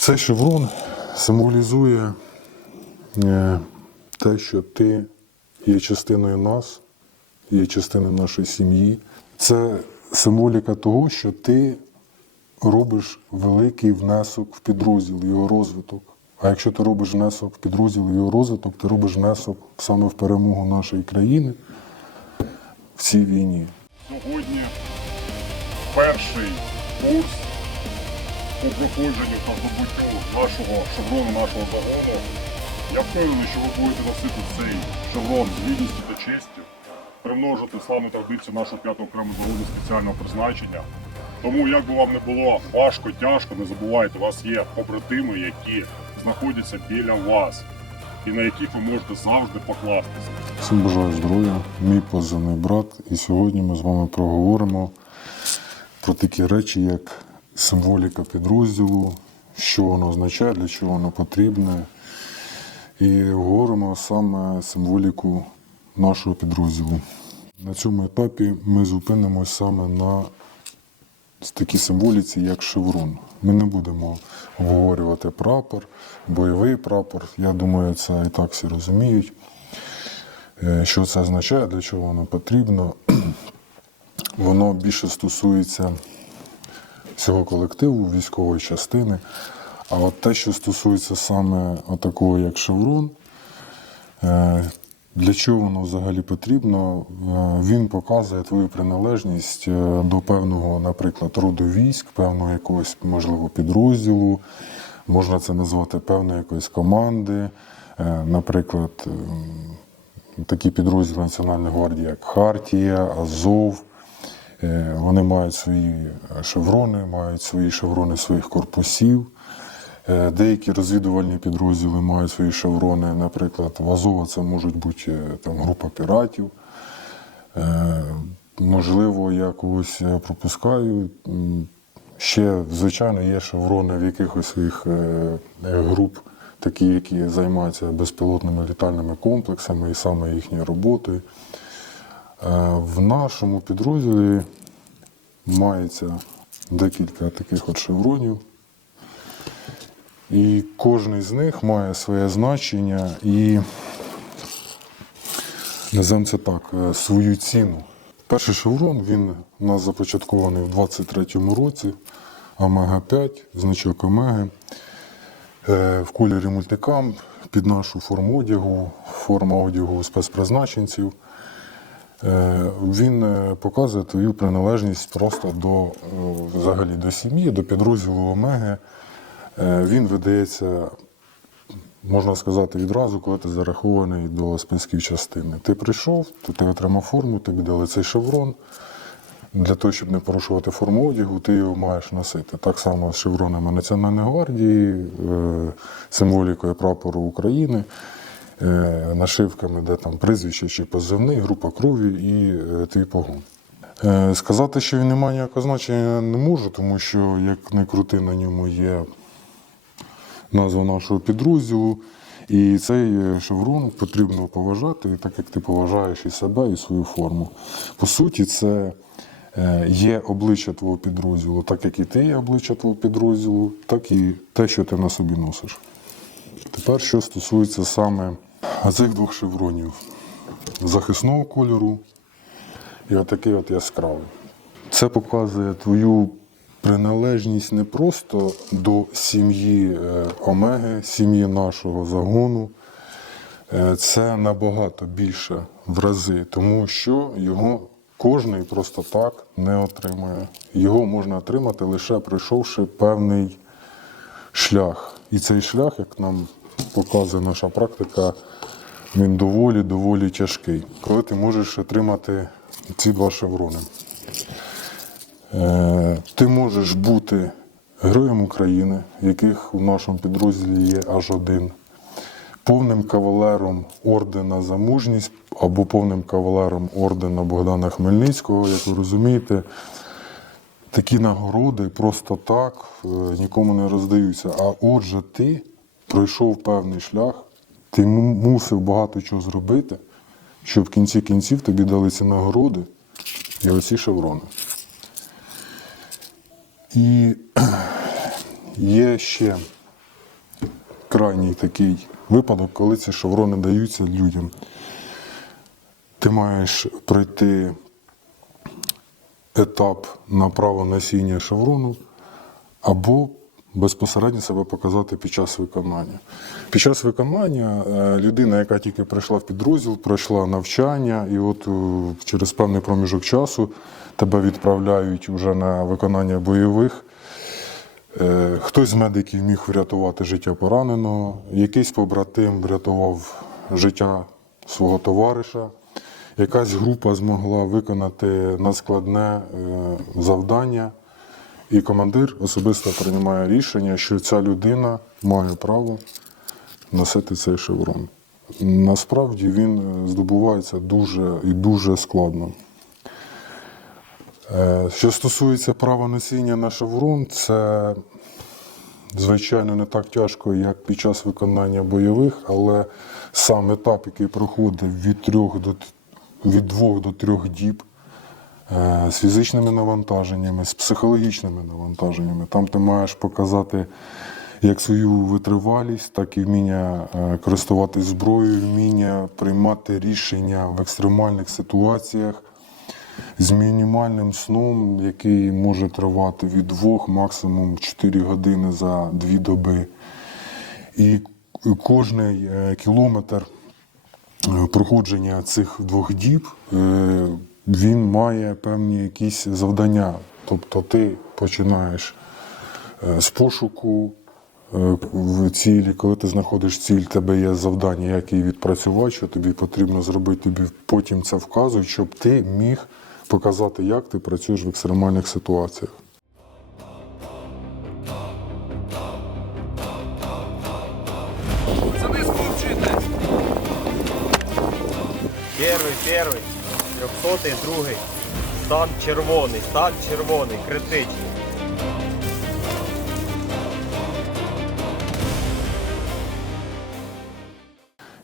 Цей шеврон символізує е, те, що ти є частиною нас, є частиною нашої сім'ї. Це символіка того, що ти робиш великий внесок в підрозділ, його розвиток. А якщо ти робиш внесок в підрозділ, його розвиток, ти робиш внесок саме в перемогу нашої країни в цій війні. Сьогодні перший курс по проходженню та здобуттю нашого шеврону, нашого загону. Я впевнений, що ви будете носити цей шеврон з гідністю та честю, примножити славну традицію нашого п'ятого окремого загону спеціального призначення. Тому, як би вам не було важко, тяжко, не забувайте, у вас є побратими, які знаходяться біля вас і на яких ви можете завжди покластися. Всім бажаю здоров'я, мій позивний брат. І сьогодні ми з вами проговоримо про такі речі, як символіка підрозділу, що воно означає, для чого воно потрібне. І говоримо саме символіку нашого підрозділу. На цьому етапі ми зупинимось саме на такій символіці, як шеврон. Ми не будемо обговорювати прапор, бойовий прапор. Я думаю, це і так всі розуміють. Е, Що це означає, для чого воно потрібно. Воно більше стосується всього колективу, військової частини. А от те, що стосується саме такого, як шеврон, е, для чого воно взагалі потрібно? Е, Він показує твою приналежність е, до певного, наприклад, роду військ, певного якогось, можливо, підрозділу, можна це назвати певної якоїсь команди. Наприклад, такі підрозділи Національної гвардії, як Хартія, Азов. Е, Вони мають свої шеврони, мають свої шеврони своїх корпусів. Е, Деякі розвідувальні підрозділи мають свої шеврони. Наприклад, в Азова це можуть бути е, там, група піратів. Е, Можливо, я когось е, пропускаю. Ще, звичайно, є шеврони в якихось своїх е, е, груп, такі, які займаються безпілотними літальними комплексами і саме їхньою роботою. Е, В нашому підрозділі мається декілька таких от шевронів. І кожен з них має своє значення і, називаємо це так, е, свою ціну. Перший шеврон він у нас започаткований в 23-му році. Омега 5, значок Омеги. Е, В кольорі мультикам під нашу форму одягу, форма одягу спецпризначенців. Е, Він е, показує твою приналежність просто до е, взагалі до сім'ї, до підрозділу Омеги. Він видається, можна сказати, відразу, коли ти зарахований до списків частини. Ти прийшов, то ти отримав форму, тобі дали цей шеврон. Для того, щоб не порушувати форму одягу, ти його маєш носити. Так само з шевронами Національної гвардії, символікою прапору України, нашивками, де там прізвище чи позивний, група крові і е, твій погон. Е, Сказати, що він не має ніякого значення, не можу, тому що як не крути, на ньому є назва нашого підрозділу. І цей е, шеврон потрібно поважати, так як ти поважаєш і себе, і свою форму. По суті, це е, є обличчя твого підрозділу, так як і ти є обличчя твого підрозділу, так і те, що ти на собі носиш. Тепер, що стосується саме цих двох шевронів захисного кольору і отакий от яскравий. Це показує твою приналежність не просто до сім'ї е, Омеги, сім'ї нашого загону. Е, Це набагато більше в рази, тому що його кожний просто так не отримує. Його можна отримати лише пройшовши певний шлях. І цей шлях, як нам показує наша практика, він доволі доволі тяжкий. Коли ти можеш отримати ці два шеврони. Е, Ти можеш бути героєм України, яких у нашому підрозділі є аж один, повним кавалером ордена за мужність або повним кавалером ордена Богдана Хмельницького, як ви розумієте. Такі нагороди просто так е, нікому не роздаються. А отже, ти пройшов певний шлях, ти мусив багато чого зробити, щоб в кінці кінців тобі дали ці нагороди і оці шеврони. І є ще крайній такий випадок, коли ці шеврони даються людям. Ти маєш пройти етап на право носіння шеврону або безпосередньо себе показати під час виконання. Під час виконання е, людина, яка тільки прийшла в підрозділ, пройшла навчання, і от е, через певний проміжок часу тебе відправляють вже на виконання бойових. Е, Хтось з медиків міг врятувати життя пораненого, якийсь побратим врятував життя свого товариша, якась група змогла виконати надскладне завдання, і командир особисто приймає рішення, що ця людина має право носити цей шеврон. Насправді він е, здобувається дуже і дуже складно. Е, Що стосується права носіння на шеврон, це звичайно не так тяжко, як під час виконання бойових, але сам етап, який проходить від трьох до від двох до трьох діб з фізичними навантаженнями, з психологічними навантаженнями, там ти маєш показати як свою витривалість, так і вміння е, користуватись зброєю, вміння приймати рішення в екстремальних ситуаціях з мінімальним сном, який може тривати від 2 максимум 4 години за 2 доби. І е, кілометр е, проходження цих двох діб е, він має певні якісь завдання. Тобто ти починаєш е, з пошуку е, в цілі, коли ти знаходиш ціль, тебе є завдання, як її відпрацювати, що тобі потрібно зробити, тобі потім це вказують, щоб ти міг показати, як ти працюєш в екстремальних ситуаціях. Пацаны, скупчуйте! Перший, перший, трьохсотий, другий. Стан червоний, стан червоний, критичний.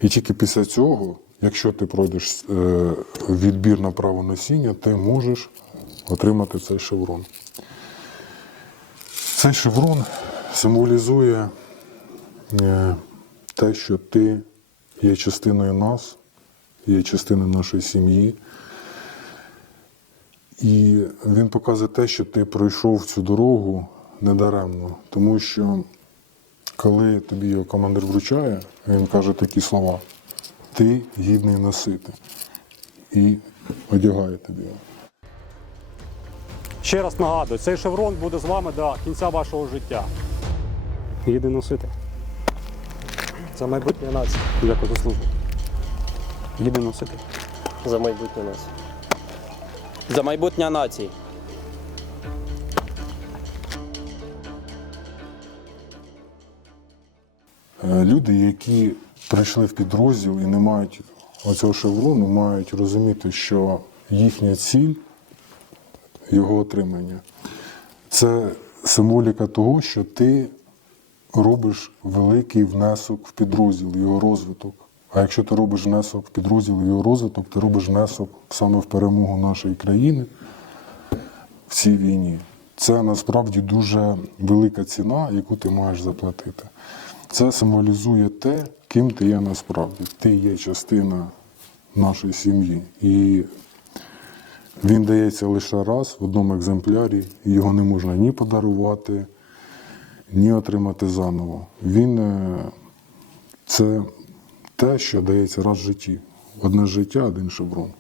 І тільки після цього, якщо ти пройдеш е, відбір на право носіння, ти можеш отримати цей шеврон. Цей шеврон символізує е, те, що ти є частиною нас, є частиною нашої сім'ї. І він показує те, що ти пройшов цю дорогу недаремно, тому що коли тобі його командир вручає, він каже такі слова: ти гідний носити. І одягає тобі його. Ще раз нагадую, цей шеврон буде з вами до кінця вашого життя. Їде носити. За майбутнє нації. Дякую за службу. Їде носити. За майбутнє нації. За майбутнє нації. Е, Люди, які прийшли в підрозділ і не мають оцього шеврону, мають розуміти, що їхня ціль його отримання це символіка того, що ти робиш великий внесок в підрозділ, його розвиток. А якщо ти робиш внесок в підрозділ, його розвиток, ти робиш внесок саме в перемогу нашої країни в цій війні. Це насправді дуже велика ціна, яку ти маєш заплатити. Це символізує те, ким ти є насправді. Ти є частина нашої сім'ї. І він дається лише раз в одному екземплярі, і його не можна ні подарувати, ні отримати заново. Він е, це те, що дається раз в житті. Одне життя, один шеврон.